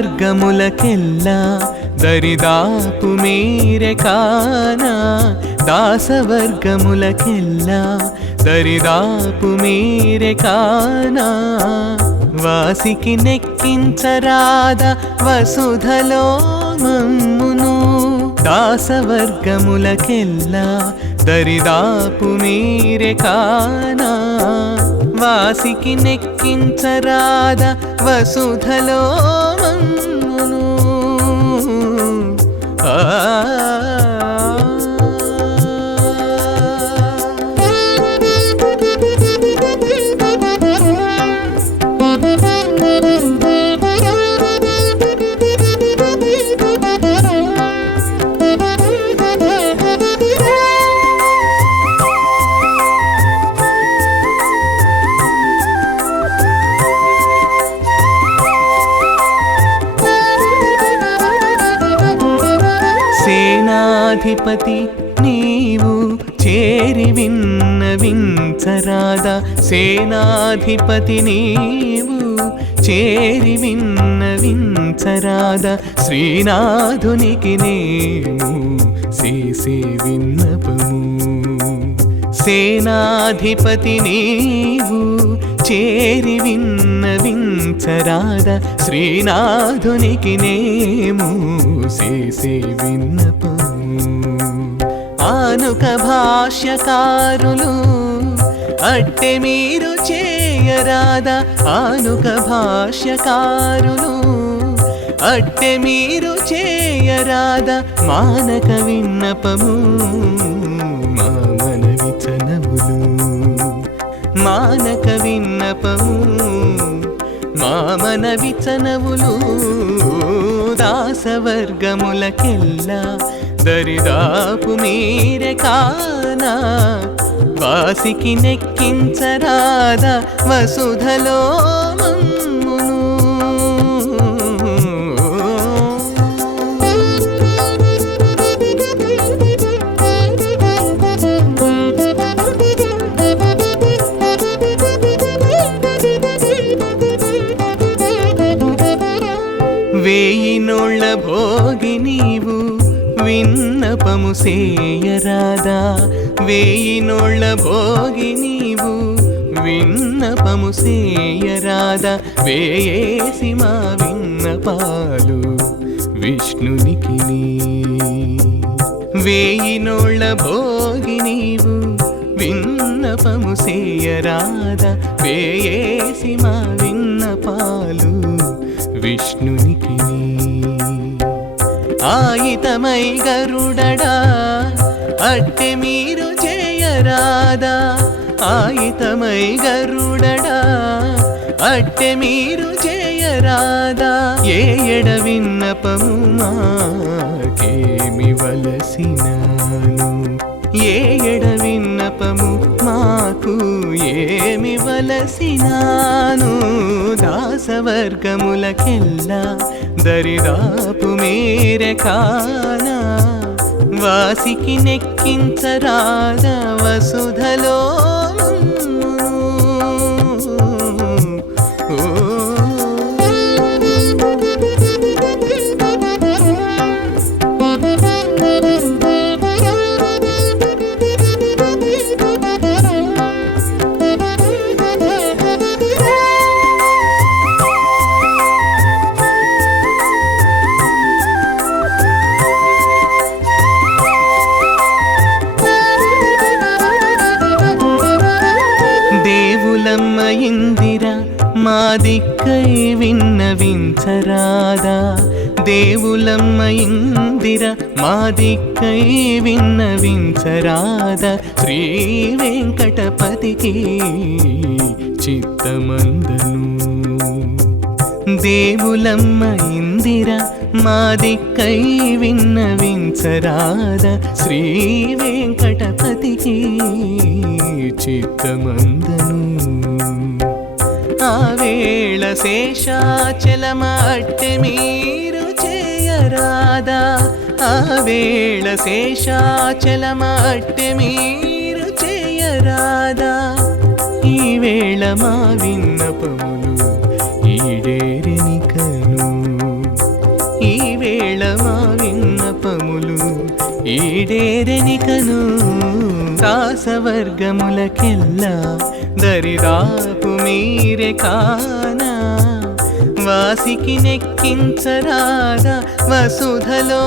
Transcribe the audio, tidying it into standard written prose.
దాసవర్గములకెల్లా దరిదాపు మీరే కానా దాసవర్గములకెల్లా దరిదాపు మీరే కానా వాసికి నెక్కించరాద వసుధలో మమ్మును దాసవర్గములకెల్లా దరిదాపు మీరే కానా వాసికి నెక్కించరాద వసుధలో మమ్మును సేనాధిపతి నీవు చేరి విన్నవించరాదా సేనాధిపతి నీవు చేరి విన్నవించరాదా శ్రీనాథునికి నేను చేసే విన్నపము సేనాధిపతి నీవు చేరి విన్నవించరాదా శ్రీనాథునికి నేము చేసే విన్నపము ఆనుక భాష్యకారులు అట్టె మీరు చేయరాదా ఆనుక భాష్యకారులు అట్టె మీరు చేయరాదా మానక విన్నపము మా మనవి చనవులు మానక విన్నపము మా మనవి చనవులు దాసవర్గములకెల్లా దరిదాపు మీరే కానా వాసికి నెక్కించరాదా వసుధలో మమ్మును వేయి నోళ్ళ భోగి నీవు విన్నపము సేయరాదా వేయి నోళ్ళ భోగి నీవు విన్నపము సేయరాదా వేయేసి మా విన్నపాలు విష్ణునికి వేయి నోళ్ళ భోగి నీవు విన్నపము సేయరాదా వేయేసి మా విన్నపాలు విష్ణునికి ఆయితమై గరుడడా అట్టె మీరు చేయరాదా ఆయితమై గరుడడా అట్టె మీరు చేయరాదా ఏ ఎడ విన్నపము మాకేమి వలసినాను ఏ ఎడ విన్నపము మాకు ఏమి వలసినాను దాసవర్గములకెల్లా దరిదాపు మీరే కానా వాసికి నెక్కించరాదా వసుధలో దేవులమ్మ ఇందిర మా దిక్కై విన్నవించరాదా దేవులమ్మ ఇందిర మా దిక్కై విన్నవించరాదా శ్రీ వెంకటపతికి చిత్తమందను దేవులమ్మ ఇందిర మా దిక్కై విన్నవించరాదా శ్రీ వెంకటపతికి చిత్తమందను ఆ వేళ శేషాచలమ అట్టె మీరు చేయరాదా వేళ శేషాచలమట్టె మీరు చేయరాదా ఈ వేళ మా విన్నపములు ఈడేరెనికను ఈ వేళ మా విన్నపములు ఈడేరెనికను దాసవర్గములకెల్లా దరిదాపు మీరే కానా వాసికి నెక్కించరాదా వసుధలో